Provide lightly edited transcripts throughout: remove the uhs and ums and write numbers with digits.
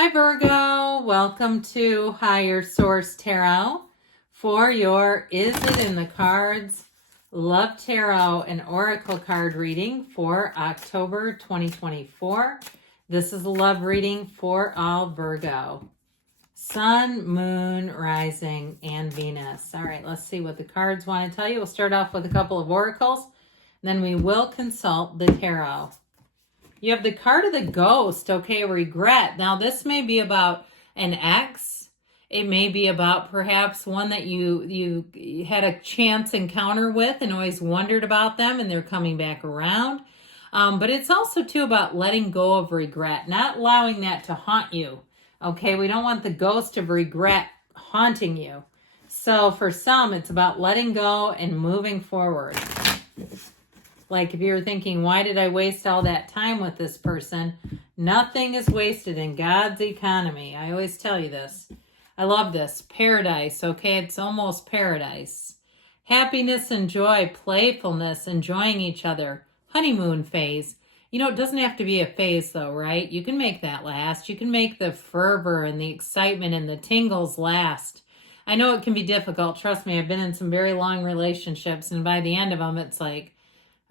Hi Virgo, welcome to Higher Source Tarot for your Is It in the Cards Love Tarot and Oracle card reading for October 2024. This is a love reading for all Virgo. Sun, Moon, Rising, and Venus. All right, let's see what the cards want to tell you. We'll start off with a couple of oracles, then we will consult the tarot. You have the card of the ghost, okay, regret. Now, this may be about an ex. It may be about perhaps one that you had a chance encounter with and always wondered about them and they're coming back around. But it's also, too, about letting go of regret, not allowing that to haunt you, okay? We don't want the ghost of regret haunting you. So for some, it's about letting go and moving forward. Like if you're thinking, why did I waste all that time with this person? Nothing is wasted in God's economy. I always tell you this. I love this. Paradise, okay? It's almost paradise. Happiness and joy, playfulness, enjoying each other. Honeymoon phase. You know, it doesn't have to be a phase though, right? You can make that last. You can make the fervor and the excitement and the tingles last. I know it can be difficult. Trust me, I've been in some very long relationships and by the end of them, it's like,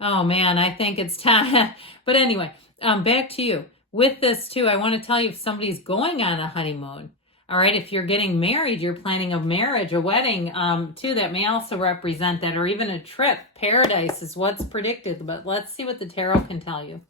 oh man, I think it's time. But anyway, back to you. With this too, I want to tell you if somebody's going on a honeymoon, all right, if you're getting married, you're planning a marriage, a wedding too, that may also represent that, or even a trip. Paradise is what's predicted, but let's see what the tarot can tell you.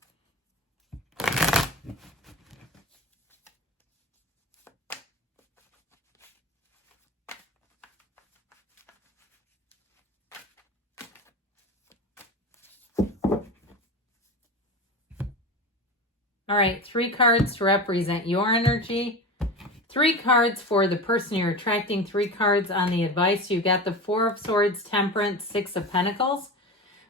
All right, 3 cards to represent your energy. 3 cards for the person you're attracting. 3 cards on the advice. You've got the 4 of Swords, Temperance, 6 of Pentacles.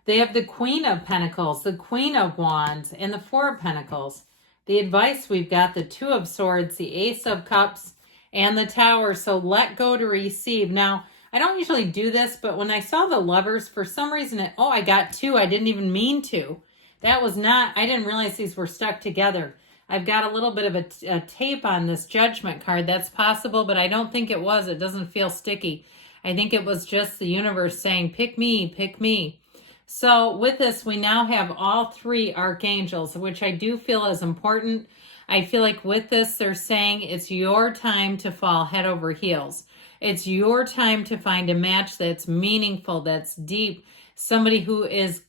They have the Queen of Pentacles, the Queen of Wands, and the 4 of Pentacles. The advice, we've got the 2 of Swords, the Ace of Cups, and the Tower. So let go to receive. Now, I don't usually do this, but when I saw the Lovers, for some reason, I got 2. I didn't even mean to. That was not, I didn't realize these were stuck together. I've got a little bit of a tape on this Judgment card. That's possible, but I don't think it was. It doesn't feel sticky. I think it was just the universe saying, pick me, pick me. So with this, we now have all 3 archangels, which I do feel is important. I feel like with this, they're saying it's your time to fall head over heels. It's your time to find a match that's meaningful, that's deep, somebody who is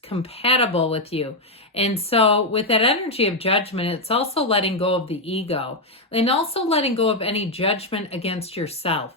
compatible with you. And so with that energy of Judgment, it's also letting go of the ego and also letting go of any judgment against yourself.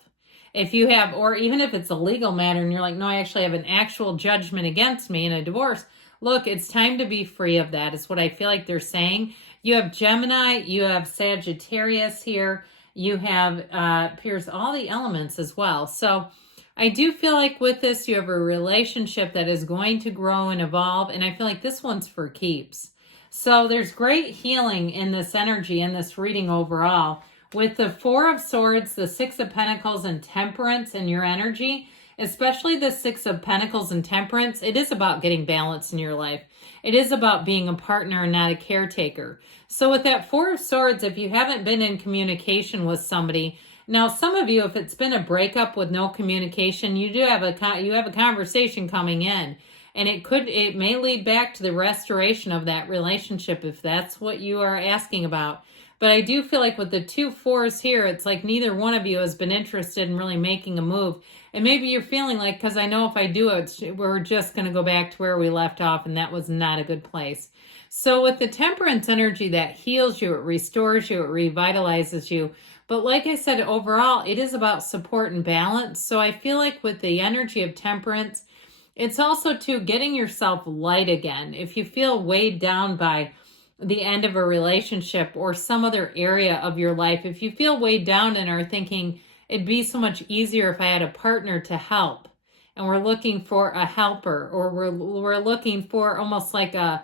If you have, or even if it's a legal matter and you're like, no, I actually have an actual judgment against me in a divorce. Look, it's time to be free of that is what I feel like they're saying. You have Gemini, you have Sagittarius here. You have, appears all the elements as well. So I do feel like with this, you have a relationship that is going to grow and evolve. And I feel like this one's for keeps. So there's great healing in this energy, in this reading overall. With the 4 of Swords, the 6 of Pentacles, and Temperance in your energy, especially the 6 of Pentacles and Temperance, it is about getting balance in your life. It is about being a partner and not a caretaker. So with that 4 of Swords, if you haven't been in communication with somebody, now, some of you, if it's been a breakup with no communication, you do have a conversation coming in, and it may lead back to the restoration of that relationship if that's what you are asking about. But I do feel like with the 2 4s here, it's like neither one of you has been interested in really making a move. And maybe you're feeling like, because I know if I do it, we're just going to go back to where we left off, and that was not a good place. So with the Temperance energy, that heals you, it restores you, it revitalizes you. But like I said, overall, it is about support and balance. So I feel like with the energy of Temperance, it's also too getting yourself light again. If you feel weighed down by the end of a relationship or some other area of your life, if you feel weighed down and are thinking it'd be so much easier if I had a partner to help, and we're looking for a helper, or we're looking for almost like a,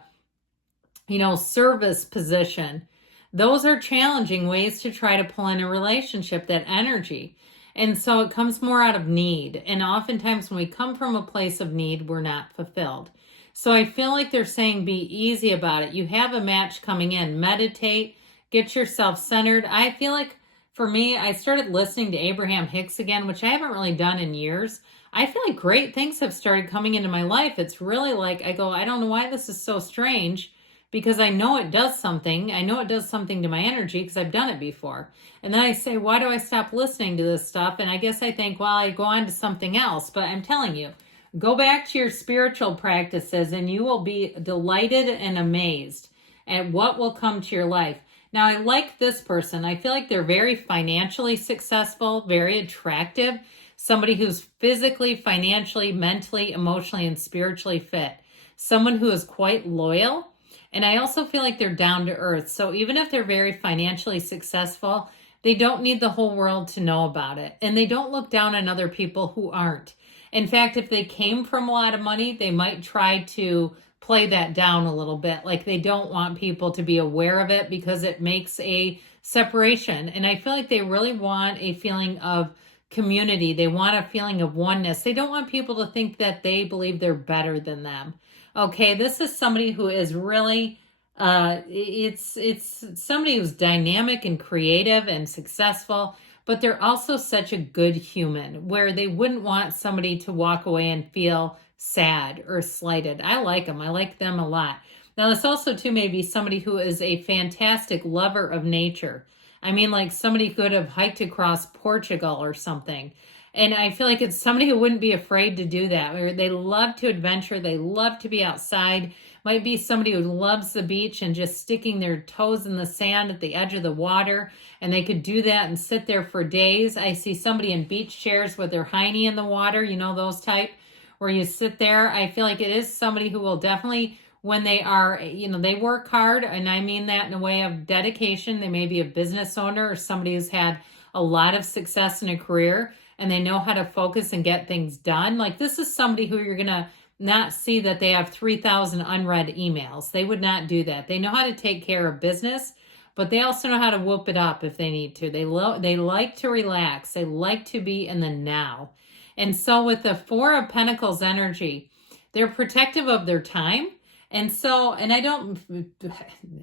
service position. Those are challenging ways to try to pull in a relationship, that energy. And so it comes more out of need. And oftentimes when we come from a place of need, we're not fulfilled. So I feel like they're saying be easy about it. You have a match coming in. Meditate, Get yourself centered. I feel like for me, I started listening to Abraham Hicks again, which I haven't really done in years. I feel like great things have started coming into my life. It's really like, I go, I don't know why this is so strange, because I know it does something. I know it does something to my energy because I've done it before. And then I say, why do I stop listening to this stuff? And I guess I think, well, I go on to something else. But I'm telling you, go back to your spiritual practices and you will be delighted and amazed at what will come to your life. Now, I like this person. I feel like they're very financially successful, very attractive, somebody who's physically, financially, mentally, emotionally, and spiritually fit, someone who is quite loyal. And I also feel like they're down to earth. So even if they're very financially successful, they don't need the whole world to know about it. And they don't look down on other people who aren't. In fact, if they came from a lot of money, they might try to play that down a little bit. Like they don't want people to be aware of it because it makes a separation. And I feel like they really want a feeling of community. They want a feeling of oneness. They don't want people to think that they believe they're better than them. Okay, this is somebody who is really, it's somebody who's dynamic and creative and successful, but they're also such a good human where they wouldn't want somebody to walk away and feel sad or slighted. I like them. I like them a lot. Now, this also, too, may be somebody who is a fantastic lover of nature. I mean, like somebody could have hiked across Portugal or something. And I feel like it's somebody who wouldn't be afraid to do that. Or they love to adventure. They love to be outside. Might be somebody who loves the beach and just sticking their toes in the sand at the edge of the water. And they could do that and sit there for days. I see somebody in beach chairs with their hiney in the water, you know, those type, where you sit there. I feel like it is somebody who will definitely, when they are, you know, they work hard. And I mean that in a way of dedication. They may be a business owner or somebody who's had a lot of success in a career and they know how to focus and get things done. Like this is somebody who you're going to not see that they have 3,000 unread emails. They would not do that. They know how to take care of business, but they also know how to whoop it up if they need to. They like to relax. They like to be in the now. And so with the Four of Pentacles energy, they're protective of their time. And so, and I don't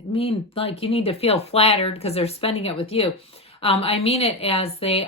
mean like you need to feel flattered because they're spending it with you. I mean it as they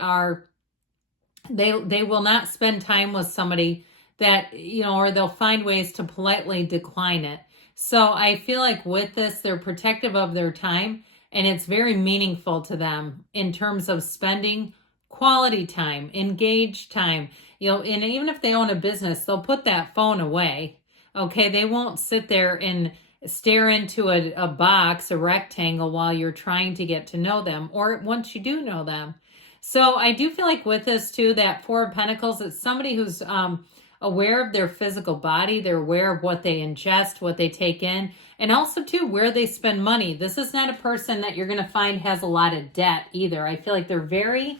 will not spend time with somebody that, you know, or they'll find ways to politely decline it. So I feel like with this, they're protective of their time and it's very meaningful to them in terms of spending quality time, engaged time, you know, and even if they own a business, they'll put that phone away. Okay. They won't sit there and stare into a box, a rectangle while you're trying to get to know them or once you do know them. So I do feel like with this too, that Four of Pentacles, it's somebody who's aware of their physical body. They're aware of what they ingest, what they take in, and also too, where they spend money. This is not a person that you're going to find has a lot of debt either. I feel like they're very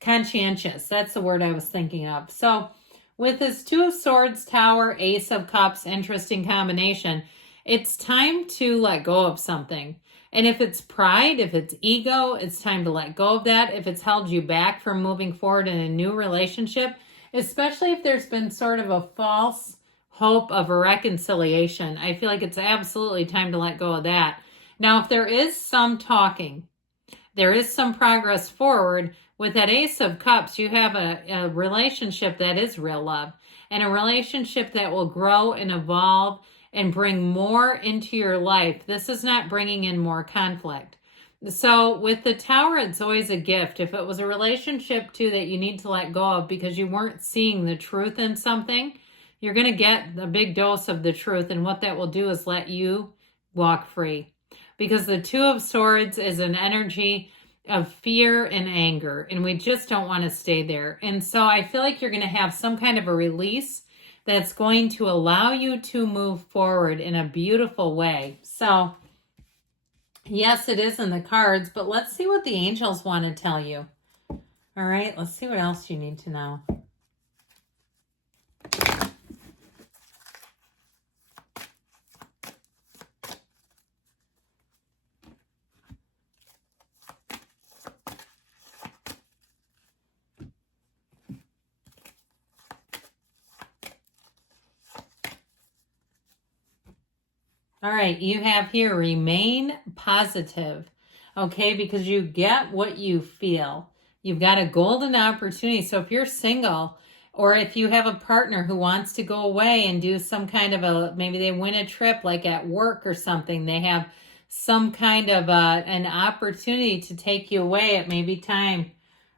conscientious. That's the word I was thinking of. So with this Two of Swords, Tower, Ace of Cups, interesting combination, it's time to let go of something. And if it's pride, if it's ego, it's time to let go of that. If it's held you back from moving forward in a new relationship, especially if there's been sort of a false hope of a reconciliation, I feel like it's absolutely time to let go of that. Now, if there is some talking, there is some progress forward, with that Ace of Cups, you have a relationship that is real love and a relationship that will grow and evolve and bring more into your life. This is not bringing in more conflict. So with the Tower, it's always a gift. If it was a relationship too that you need to let go of because you weren't seeing the truth in something, you're going to get a big dose of the truth. And what that will do is let you walk free. Because the Two of Swords is an energy of fear and anger. And we just don't want to stay there. And so I feel like you're going to have some kind of a release that's going to allow you to move forward in a beautiful way. So, yes, it is in the cards, but let's see what the angels want to tell you. All right, let's see what else you need to know. All right, you have here, remain positive. okay? Because you get what you feel. You've got a golden opportunity. So if you're single, or if you have a partner who wants to go away and do some kind of maybe they win a trip like at work or something, they have some kind of an opportunity to take you away. It may be time.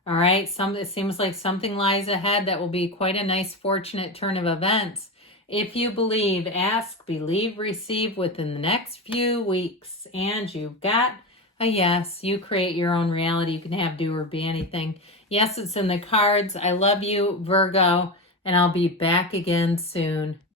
All right. It seems like something lies ahead that will be quite a nice, fortunate turn of events. If you believe, ask, believe, receive within the next few weeks. And you've got a yes. You create your own reality. You can have do or be anything. Yes, it's in the cards. I love you, Virgo, and I'll be back again soon.